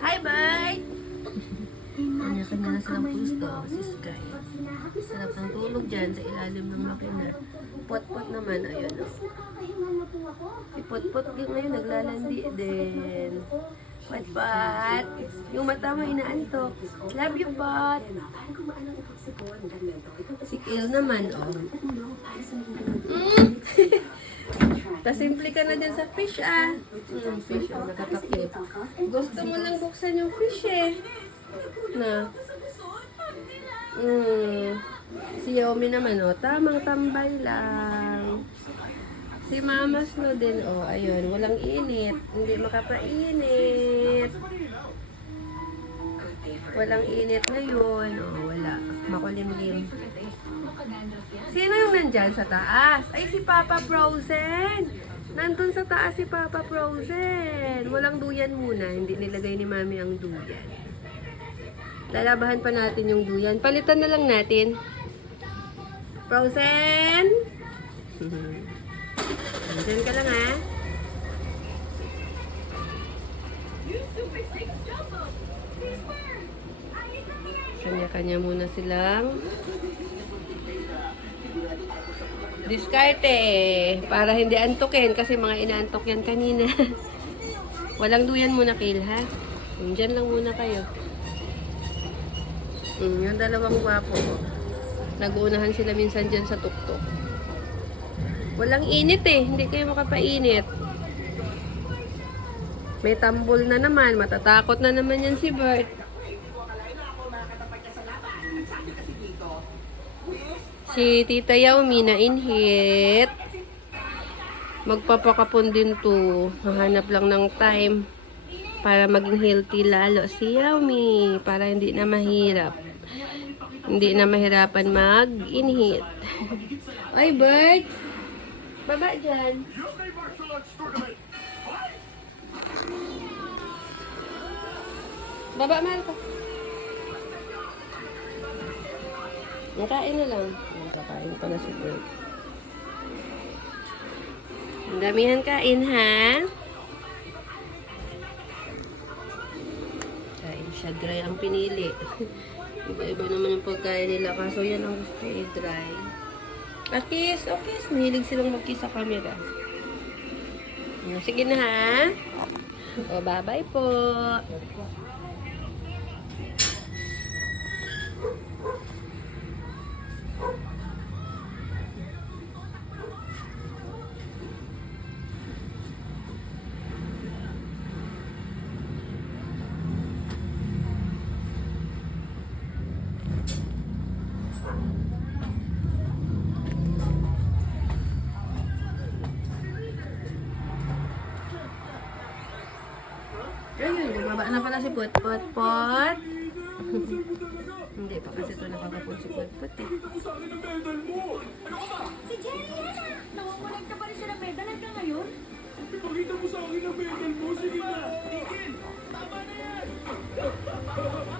Hi, bye! Kanya-kanya na silang pusto, si Sky. Sarap ng tulog dyan sa ilalim ng makina. Pot-pot naman, ayun o. Si Pot-pot ngayon naglalandi din. Pot-pot! Yung mata mo inaantok. Love you, Pot! Si Il naman, o. Tasimple ka na dyan sa fish, ah. Fish, oh, nakatakip. Gusto mo lang buksan yung fish, eh. Na. Si Yomi naman, oh, tamang tambay lang. Si Mama Snow din, oh, ayun, walang init. Hindi makapainit. Walang init ngayon, oh, wala. Makulimlim. Sino yung nandyan sa taas? Ay, si Papa Frozen! Nandun sa taas si Papa Frozen. Walang duyan muna. Hindi nilagay ni Mami ang duyan. Lalabahan pa natin yung duyan. Palitan na lang natin. Frozen! Nandyan ka lang, ha? Kanya-kanya muna silang diskarte para hindi antukin kasi mga inaantok yan kanina. Walang duyan muna, Kale, ha? Diyan lang muna kayo. Yung dalawang gwapo, nag-uunahan sila minsan dyan sa tuktok. Walang init eh, hindi kayo makapainit. May tambol na naman, matatakot na naman yan si Bert. Si Tita Yaomi na inhit. Magpapakapon din to. Hahanap lang ng time para maging healthy lalo si Yaomi. Para hindi na mahirap. Hindi na mahirapan mag-inhit. Ay, Bert! Baba dyan. Baba, mahal ko. Nakain na lang. Kakain pa na si Bert. Ang damihan kain, ha? Kain siya. Dry ang pinili. Iba-iba naman yung pagkain nila. Kaso yan ang gusto i-dry. Kiss. O, kiss. Mahilig silang mag-kiss sa camera. Sige na, ha? O, bye-bye po. Ayun, bumaba na pala si Pot. Hindi pa kasi ito nakakapon si Pot eh. Si Jerry yan ah! Nangungulegta pa rin siya ng medal hanggang ngayon? Ipakita mo sa akin ang medal mo. Sige na. Tigil. Tama na yan.